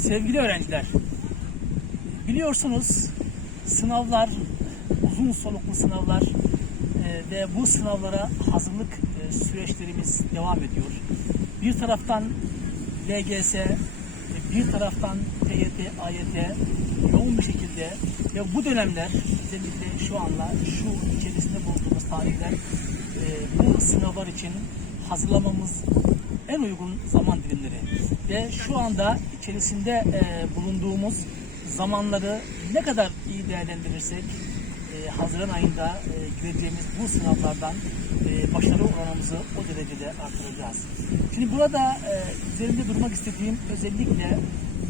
Sevgili öğrenciler, biliyorsunuz sınavlar, uzun soluklu sınavlar e, ve bu sınavlara hazırlık e, süreçlerimiz devam ediyor. Bir taraftan LGS, e, bir taraftan TYT, AYT yoğun bir şekilde ve bu dönemler özellikle şu anla şu içerisinde bulunduğumuz tarihler e, bu sınavlar için hazırlamamız en uygun zaman dilimleri ve şu anda içerisinde e, bulunduğumuz zamanları ne kadar iyi değerlendirirsek e, Haziran ayında e, gireceğimiz bu sınavlardan e, başarı oranımızı o derecede artıracağız. Şimdi burada e, üzerinde durmak istediğim özellikle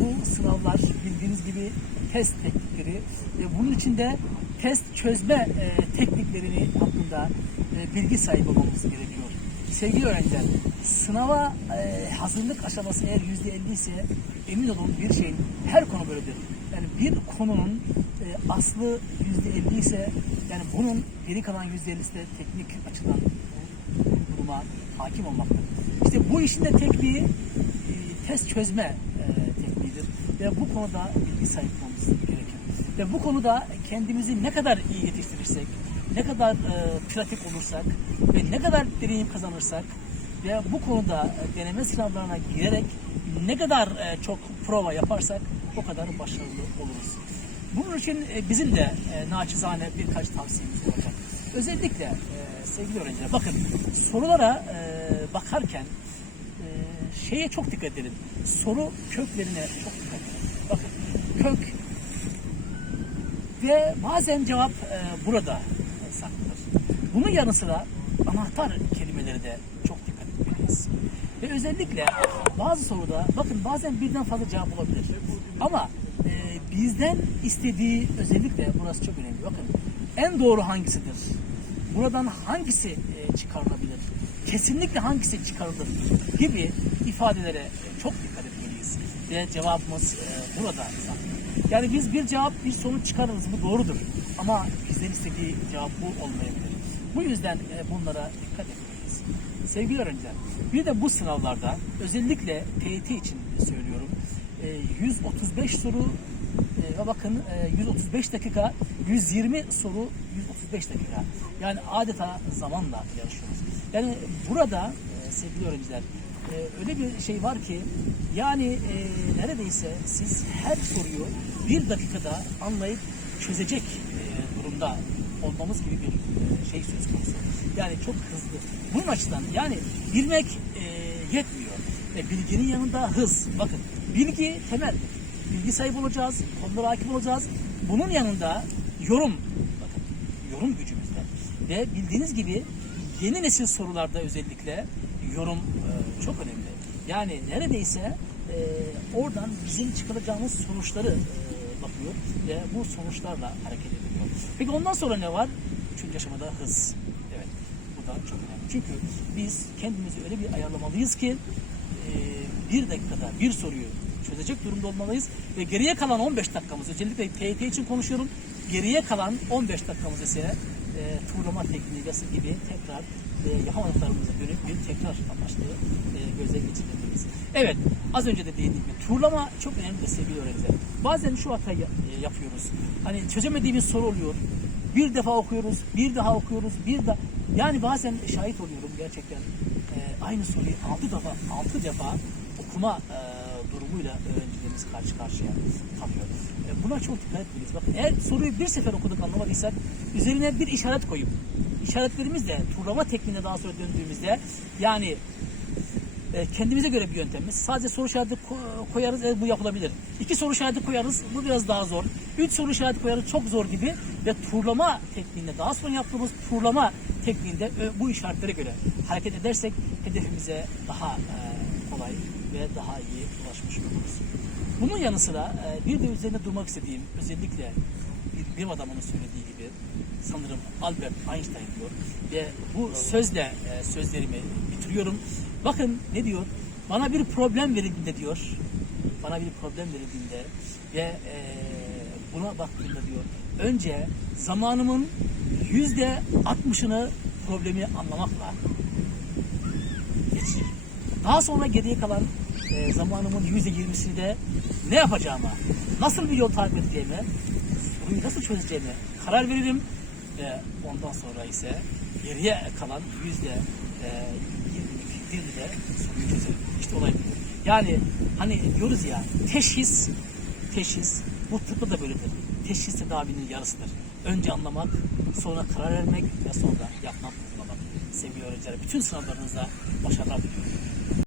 bu sınavlar bildiğiniz gibi test teknikleri ve bunun içinde test çözme e, tekniklerini hakkında e, bilgi sahibi olmamız gerekiyor. Sevgili öğrenciler, sınava e, hazırlık aşaması eğer yüzde elli ise emin olun bir şeyin her konu böyledir. Yani bir konunun e, aslı yüzde elli ise yani bunun geri kalan yüzde ellisi de teknik açıdan bu duruma hakim olmaktır. İşte bu işin de tekniği e, test çözme e, tekniğidir ve bu konuda bilgi sahibi olmamız gerekir. Ve bu konuda kendimizi ne kadar iyi yetiştirirsek, ne kadar e, pratik olursak ve ne kadar deneyim kazanırsak ve bu konuda e, deneme sınavlarına girerek ne kadar e, çok prova yaparsak o kadar başarılı oluruz. Bunun için e, bizim de e, naçizane birkaç tavsiyemiz olacak. Özellikle e, sevgili öğrenciler bakın sorulara e, bakarken e, şeye çok dikkat edin. Soru köklerine çok dikkat edin. Bakın kök ve bazen cevap e, burada. Bunun yanı sıra anahtar kelimeleri de çok dikkat etmeliyiz. Ve özellikle bazı soruda bakın bazen birden fazla cevap olabilir. Ama e, bizden istediği özellikle burası çok önemli. Bakın en doğru hangisidir? Buradan hangisi e, çıkarılabilir? Kesinlikle hangisi çıkarılır gibi ifadelere e, çok dikkat etmeliyiz. Ve cevabımız e, burada saklı. Yani biz bir cevap, bir sonuç çıkarırız. Bu doğrudur. Ama bizden istediği cevap bu olmayabilir. Bu yüzden e, bunlara dikkat etmeliyiz. Sevgili öğrenciler, bir de bu sınavlarda özellikle TYT için söylüyorum. e, 135 soru e, ve bakın e, 135 dakika, 120 soru 135 dakika. Yani adeta zamanla yarışıyoruz. Yani burada e, sevgili öğrenciler e, öyle bir şey var ki yani e, neredeyse siz her soruyu bir dakikada anlayıp çözecek e, durumda olmamız gibi bir e, şey söz konusu. Yani çok hızlı. Bunun açıdan yani bilmek e, yetmiyor. Ve bilginin yanında hız. Bakın bilgi temel. Bilgi sahibi olacağız, konulara hakim olacağız. Bunun yanında yorum. Bakın yorum gücümüzde. Ve bildiğiniz gibi yeni nesil sorularda özellikle yorum e, çok önemli. Yani neredeyse e, oradan bizim çıkaracağımız sonuçları e, bakıyor ve bu sonuçlarla hareket ediyor. Peki ondan sonra ne var? Üçüncü aşamada hız. Evet, bu da çok önemli. Çünkü biz kendimizi öyle bir ayarlamalıyız ki e, bir dakikada bir soruyu çözecek durumda olmalıyız ve geriye kalan 15 dakikamız özellikle TYT için konuşuyorum. Geriye kalan 15 dakikamız ise e, turlama tekniği gibi tekrar e, yapamadıklarımıza dönüp bir tekrar amaçlı e, gözden geçirmeliyiz. Evet, az önce de değindiğim gibi turlama çok önemli de sevgili öğrenciler. Bazen şu hatayı e, yapıyoruz. Hani çözemediğimiz soru oluyor. Bir defa okuyoruz, bir daha okuyoruz, bir daha... Yani bazen şahit oluyorum gerçekten e, aynı soruyu altı defa, altı defa okuma e, durumuyla öğrencilerimiz karşı karşıya kalıyor. E, buna çok dikkat etmeliyiz. Bakın eğer soruyu bir sefer okuduk anlamadıysak üzerine bir işaret koyup işaretlerimiz de turlama tekniğine daha sonra döndüğümüzde yani e, kendimize göre bir yöntemimiz. Sadece soru işareti ko- koyarız, evet, bu yapılabilir. İki soru işareti koyarız, bu biraz daha zor. Üç soru işareti koyarız, çok zor gibi. Ve turlama tekniğinde, daha sonra yaptığımız turlama tekniğinde e, bu işaretlere göre hareket edersek hedefimize daha e, kolay ve daha iyi ulaşmış oluruz. Bunun yanı sıra e, bir de üzerine durmak istediğim, özellikle bir bilim adamının söylediği gibi sanırım Albert Einstein diyor ve bu sözle e, sözlerimi bitiriyorum. Bakın ne diyor? Bana bir problem verildiğinde diyor. Bana bir problem verildiğinde ve e, buna baktığımda diyor. Önce zamanımın yüzde altmışını problemi anlamakla geçirir. Daha sonra geriye kalan e, zamanımın yüzde yirmisini de ne yapacağıma, nasıl bir yol takip edeceğime, soruyu nasıl çözeceğime karar veririm ve ondan sonra ise geriye kalan yüzde e, dilde de soruyu çözerim. İşte olay budur. Yani hani diyoruz ya teşhis, teşhis bu tıpta da böyledir. Teşhis tedavinin yarısıdır. Önce anlamak, sonra karar vermek ve sonra yapmak, uygulamak. Sevgili öğrenciler, bütün sınavlarınızda başarılar diliyorum.